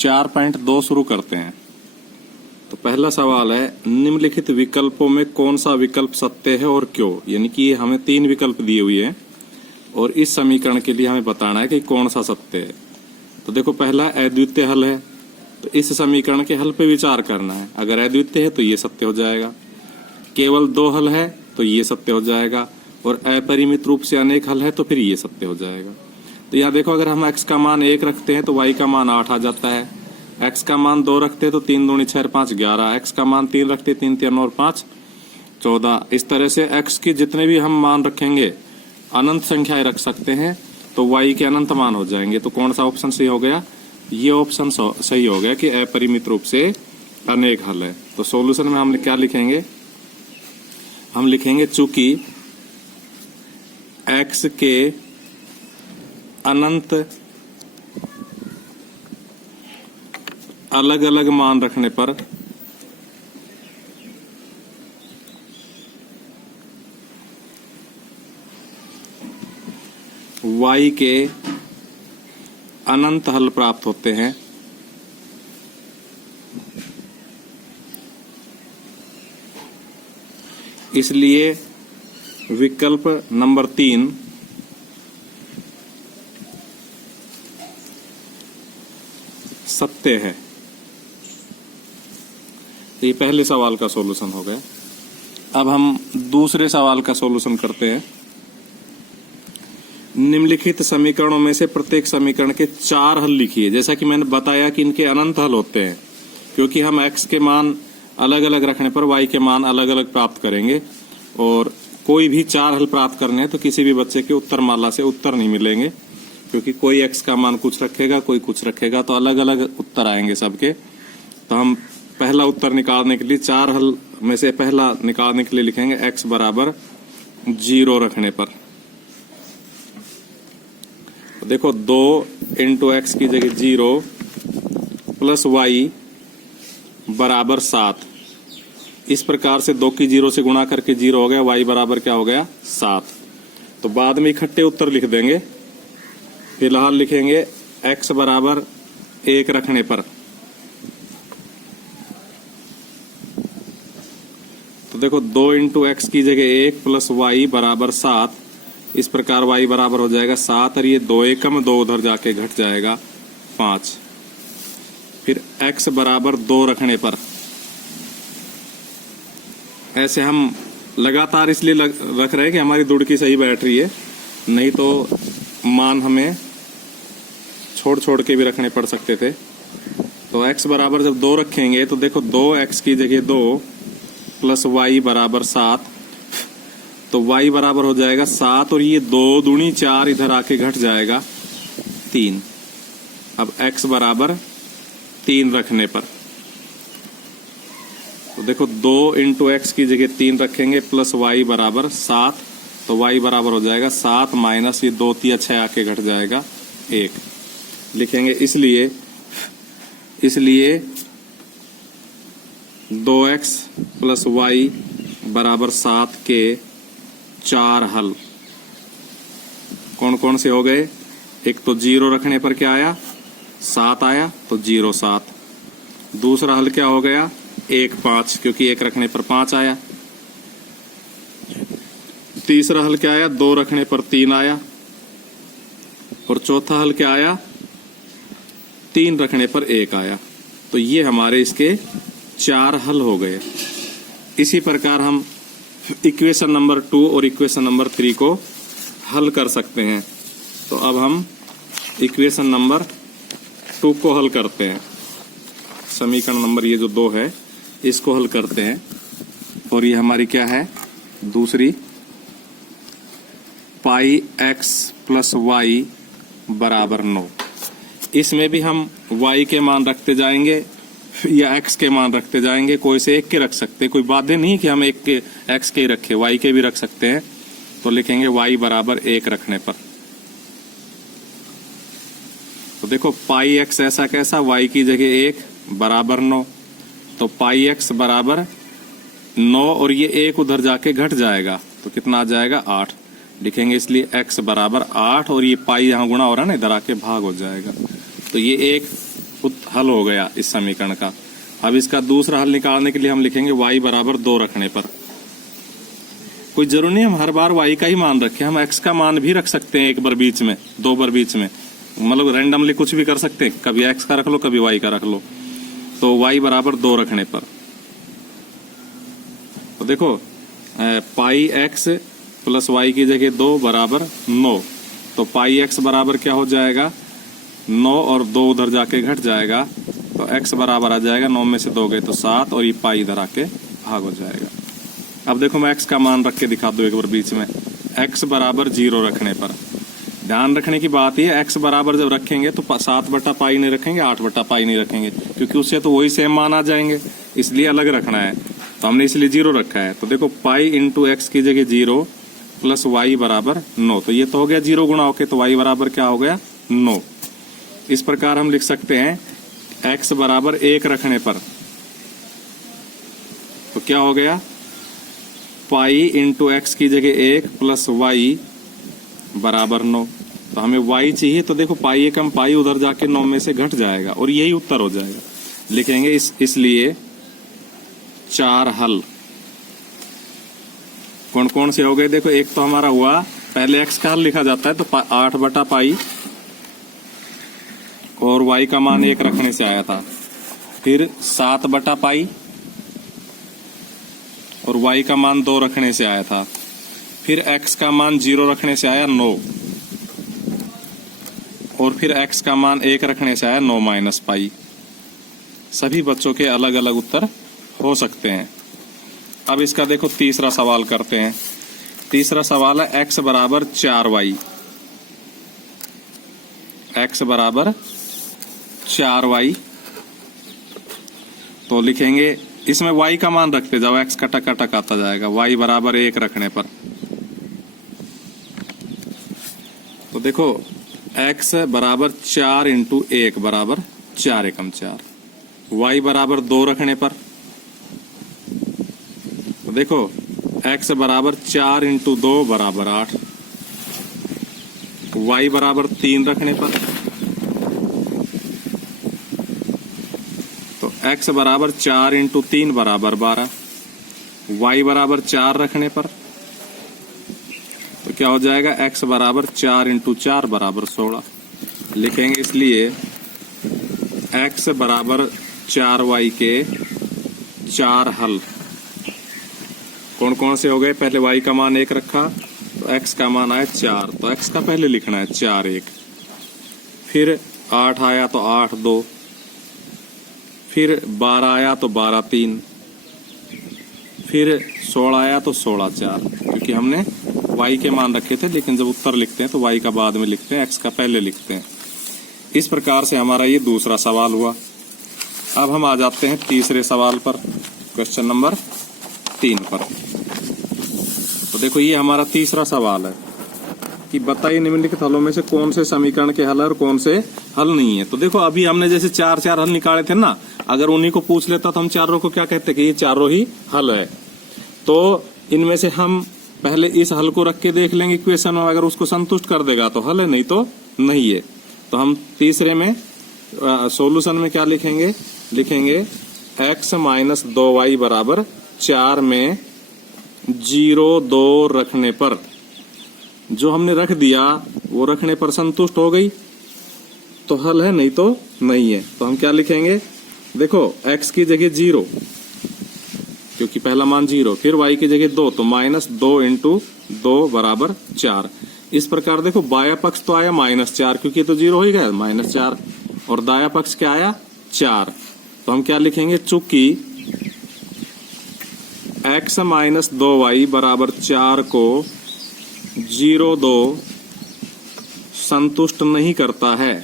4.2 शुरू करते हैं। तो पहला सवाल है, निम्नलिखित विकल्पों में कौन सा विकल्प सत्य है और क्यों। यानी कि हमें 3 विकल्प दिए हुए हैं और इस समीकरण के लिए हमें बताना है कि कौन सा सत्य है। तो देखो, पहला अद्वितीय हल है, तो इस समीकरण के हल पे विचार करना है। अगर अद्वितीय है तो ये सत्य हो जाएगा, केवल 2 हल है तो ये सत्य हो जाएगा, और अपरिमित रूप से अनेक हल है तो फिर ये सत्य हो जाएगा। तो यहाँ देखो, अगर हम x का मान 1 रखते हैं तो y का मान 8 आ जाता है, x का मान 2 रखते हैं तो 3 दूनी 6 5 11, x का मान 3 रखते हैं 3 3 और 5 14। इस तरह से x की जितने भी हम मान रखेंगे अनंत संख्याएं रख सकते हैं, तो y के अनंत मान हो जाएंगे। तो कौन सा ऑप्शन सही हो गया? ये ऑप्शन सही हो गया कि अपरिमित रूप से अनेक हल है। तो सॉल्यूशन में हम क्या लिखेंगे? हम लिखेंगे चूंकि x के अनंत अलग अलग मान रखने पर y के अनंत हल प्राप्त होते हैं, इसलिए विकल्प नंबर 3 सत्य है। तो ये पहले सवाल का सॉल्यूशन हो गया। अब हम दूसरे सवाल का सॉल्यूशन करते हैं। निम्नलिखित समीकरणों में से प्रत्येक समीकरण के 4 हल लिखिए। जैसा कि मैंने बताया कि इनके अनंत हल होते हैं, क्योंकि हम x के मान अलग अलग रखने पर y के मान अलग अलग प्राप्त करेंगे, और कोई भी 4 हल प्राप्त करने हैं तो किसी भी बच्चे के उत्तर माला से उत्तर नहीं मिलेंगे, क्योंकि कोई x का मान कुछ रखेगा, कोई कुछ रखेगा, तो अलग अलग उत्तर आएंगे सबके। तो हम पहला उत्तर निकालने के लिए 4 हल में से पहला निकालने के लिए लिखेंगे x बराबर 0 रखने पर। देखो, 2 इंटू एक्स की जगह 0 प्लस y बराबर 7। इस प्रकार से 2 की 0 से गुणा करके 0 हो गया, y बराबर क्या हो गया? 7। तो बाद में इकट्ठे उत्तर लिख देंगे। फिलहाल लिखेंगे x बराबर 1 रखने पर। तो देखो, 2 इंटू एक्स की जगह 1 प्लस y बराबर 7। इस प्रकार y बराबर हो जाएगा 7, और ये 2 एकम 2 उधर जाके घट जाएगा 5। फिर x बराबर 2 रखने पर, ऐसे हम लगातार इसलिए रख रहे हैं कि हमारी दुड़की सही बैठ रही है, नहीं तो मान हमें छोड़ छोड़ के भी रखने पड़ सकते थे। तो x बराबर जब 2 रखेंगे तो देखो, 2x की जगह 2 प्लस y बराबर 7, तो y बराबर हो जाएगा 7, और ये 2 दूनी 4 इधर आके घट जाएगा 3। अब x बराबर 3 रखने पर, तो देखो, 2 इंटू एक्स की जगह 3 रखेंगे प्लस y बराबर 7, तो y बराबर हो जाएगा 7 माइनस ये 2 3 6 आके घट जाएगा 1। लिखेंगे इसलिए 2x प्लस y बराबर 7 के 4 हल कौन कौन से हो गए? एक तो 0 रखने पर क्या आया? 7 आया, तो 0 7। दूसरा हल क्या हो गया? 1 5, क्योंकि 1 रखने पर 5 आया। तीसरा हल क्या आया? 2 रखने पर 3 आया। और चौथा हल क्या आया? 3 रखने पर 1 आया। तो ये हमारे इसके 4 हल हो गए। इसी प्रकार हम इक्वेशन नंबर 2 और इक्वेशन नंबर 3 को हल कर सकते हैं। तो अब हम इक्वेशन नंबर 2 को हल करते हैं। समीकरण नंबर ये जो 2 है, इसको हल करते हैं। और ये हमारी क्या है? दूसरी, पाई x प्लस वाई बराबर 9। इसमें भी हम y के मान रखते जाएंगे या x के मान रखते जाएंगे। कोई से एक के रख सकते हैं, कोई बाध्य नहीं कि हम एक के x के ही रखें, y के भी रख सकते हैं। तो लिखेंगे y बराबर 1 रखने पर। तो देखो, पाई x ऐसा कैसा, y की जगह 1 बराबर 9, तो पाई x बराबर 9, और ये 1 उधर जाके घट जाएगा, तो कितना आ जाएगा? 8 लिखेंगे। इसलिए x बराबर 8, और ये पाई यहाँ गुणा हो रहा है ना, इधर आके भाग हो जाएगा। तो ये 1 हल हो गया इस समीकरण का। अब इसका दूसरा हल निकालने के लिए हम लिखेंगे y बराबर 2 रखने पर। कोई जरूरी नहीं हम हर बार y का ही मान रखें, हम x का मान भी रख सकते हैं एक बार बीच में, 2 बार बीच में, मतलब रैंडमली कुछ भी कर सकते हैं, कभी x का रख लो कभी y का रख लो। तो y बराबर 2 रखने पर तो देखो पाई x प्लस y की जगह 2 बराबर 9, तो पाई x बराबर क्या हो जाएगा 9 और 2 उधर जाके घट जाएगा, तो x बराबर आ जाएगा 9 में से 2 गए तो 7 और ये पाई इधर आके भाग हो जाएगा। अब देखो मैं x का मान रख के दिखा दूं एक बार बीच में, x बराबर 0 रखने पर ध्यान रखने की बात है x बराबर जब रखेंगे तो 7 बटा पाई नहीं रखेंगे, 8 बटा पाई नहीं रखेंगे, क्योंकि उससे तो वही सेम मान आ जाएंगे, इसलिए अलग रखना है, तो हमने इसलिए 0 रखा है। तो देखो पाई इंटू एक्स की जगह 0 प्लस वाई बराबर 9, तो ये तो हो गया 0 गुणा होके, तो वाई बराबर क्या हो गया 9। इस प्रकार हम लिख सकते हैं x बराबर 1 रखने पर तो क्या हो गया पाई इंटू एक्स की जगह 1 प्लस वाई बराबर 9, तो हमें y चाहिए, तो देखो पाई एकम पाई उधर जाके 9 में से घट जाएगा और यही उत्तर हो जाएगा। लिखेंगे इसलिए 4 हल कौन कौन से हो गए, देखो एक तो हमारा हुआ पहले x का हल लिखा जाता है तो 8 बटा पाई और y का मान 1 रखने से आया था, फिर 7 बटा पाई और y का मान 2 रखने से आया था, फिर x का मान 0 रखने से आया 9 और फिर x का मान 1 रखने से आया 9 माइनस पाई। सभी बच्चों के अलग अलग उत्तर हो सकते हैं। अब इसका देखो तीसरा सवाल करते हैं। तीसरा सवाल है x बराबर 4y, x बराबर 4y, तो लिखेंगे इसमें y का मान रखते जाओ, x कटक कटक आता जाएगा, y बराबर 1 रखने पर तो देखो x बराबर 4 इंटू 1 बराबर 4 एकम 4, y बराबर 2 रखने पर तो देखो x बराबर 4 इंटू 2 बराबर 8, y बराबर 3 रखने पर तो x बराबर 4 इंटू 3 बराबर 12, y बराबर 4 रखने पर तो क्या हो जाएगा x बराबर 4 इंटू 4 बराबर 16। लिखेंगे इसलिए x बराबर 4y के 4 हल कौन कौन से हो गए, पहले y का मान 1 रखा तो x का मान आया 4, तो x का पहले लिखना है 4 1, फिर 8 आया तो 8 2, फिर 12 आया तो 12 3, फिर 16 आया तो 16 4, क्योंकि हमने y के मान रखे थे, लेकिन जब उत्तर लिखते हैं तो y का बाद में लिखते हैं, x का पहले लिखते हैं। इस प्रकार से हमारा ये दूसरा सवाल हुआ। अब हम आ जाते हैं तीसरे सवाल पर, क्वेश्चन नंबर 3 पर। तो देखो ये हमारा तीसरा सवाल है कि बताइए निम्नलिखित हलों में से कौन से समीकरण के हल है और कौन से हल नहीं है। तो देखो अभी हमने जैसे 4 हल निकाले थे ना, अगर उन्हीं को पूछ लेता तो हम चारों को क्या कहते कि ये चारों ही हल है। तो इनमें से हम पहले इस हल को रख के देख लेंगे इक्वेशन में, अगर उसको संतुष्ट कर देगा तो हल है, नहीं तो नहीं है। तो हम तीसरे में सॉल्यूशन में क्या लिखेंगे, लिखेंगे x माइनस 2y बराबर 4 में 0 2 रखने पर, जो हमने रख दिया वो रखने पर संतुष्ट हो गई तो हल है, नहीं तो नहीं है। तो हम क्या लिखेंगे, देखो x की जगह 0 क्योंकि पहला मान 0, फिर y की जगह 2 तो माइनस 2 इंटू 2 बराबर 4। इस प्रकार देखो बाया पक्ष तो आया -4 क्योंकि तो 0 हो ही गया -4, और दाया पक्ष क्या आया 4। तो हम क्या लिखेंगे, चूंकि x माइनस 2y बराबर 4 को 0 2 संतुष्ट नहीं करता है,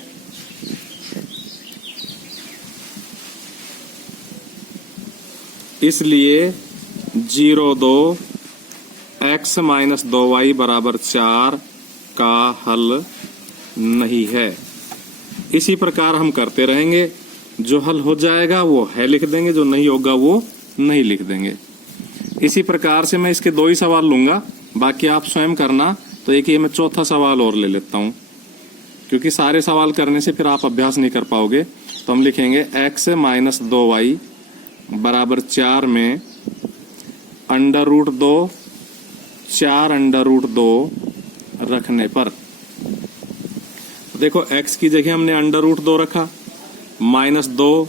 इसलिए 0 2 x माइनस 2y बराबर 4 का हल नहीं है। इसी प्रकार हम करते रहेंगे, जो हल हो जाएगा वो है लिख देंगे, जो नहीं होगा वो नहीं लिख देंगे। इसी प्रकार से मैं इसके 2 ही सवाल लूंगा, बाकी आप स्वयं करना। तो एक ये मैं चौथा सवाल और ले लेता हूं, क्योंकि सारे सवाल करने से फिर आप अभ्यास नहीं कर पाओगे। तो हम लिखेंगे x माइनस 2y बराबर 4 में √2 4 √2 रखने पर, देखो x की जगह हमने √2 रखा, माइनस 2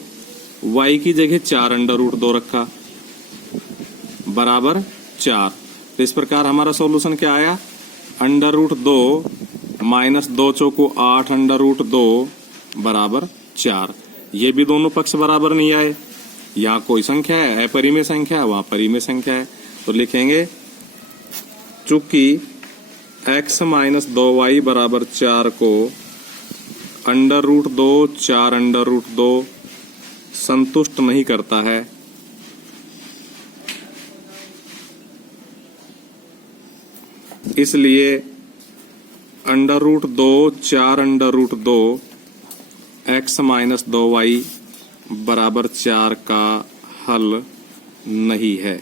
y की जगह 4 √2 रखा बराबर 4। तो इस प्रकार हमारा सॉल्यूशन क्या आया, √2 माइनस 2 चौको 8 √2 बराबर 4। ये भी दोनों पक्ष बराबर नहीं आए, यहाँ कोई संख्या है अपरिमेय संख्या है, वहां परिमेय संख्या है, तो लिखेंगे चूंकि x माइनस 2y बराबर 4 को √2 4 √2 संतुष्ट नहीं करता है, इसलिए √2 4 √2 x माइनस 2y बराबर 4 का हल नहीं है।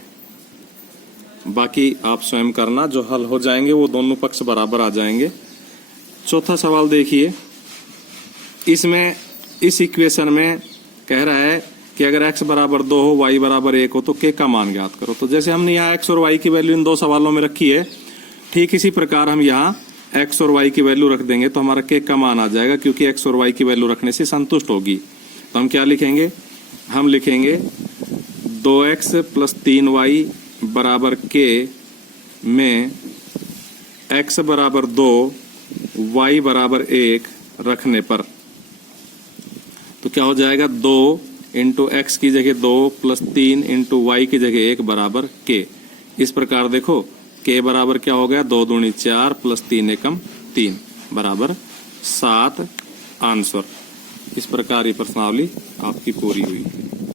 बाकी आप स्वयं करना, जो हल हो जाएंगे वो दोनों पक्ष बराबर आ जाएंगे। चौथा सवाल देखिए, इसमें इस इक्वेशन में कह रहा है कि अगर x बराबर 2 हो y बराबर 1 हो तो k का मान ज्ञात करो। तो जैसे हमने यहाँ x और y की वैल्यू इन दो सवालों में रखी है, ठीक इसी प्रकार हम यहाँ x और y की वैल्यू रख देंगे तो हमारा k का मान आ जाएगा, क्योंकि x और y की वैल्यू रखने से संतुष्ट होगी। तो हम क्या लिखेंगे, हम लिखेंगे 2x प्लस 3y बराबर k में x बराबर 2 y बराबर 1 रखने पर, तो क्या हो जाएगा 2 इंटू एक्स की जगह 2 प्लस 3 इंटू वाई की जगह 1 बराबर k। इस प्रकार देखो k बराबर क्या हो गया, 2 दूनी 4 प्लस 3 एकम 3 बराबर 7 आंसर। इस प्रकार ये प्रश्नावली आपकी पूरी हुई।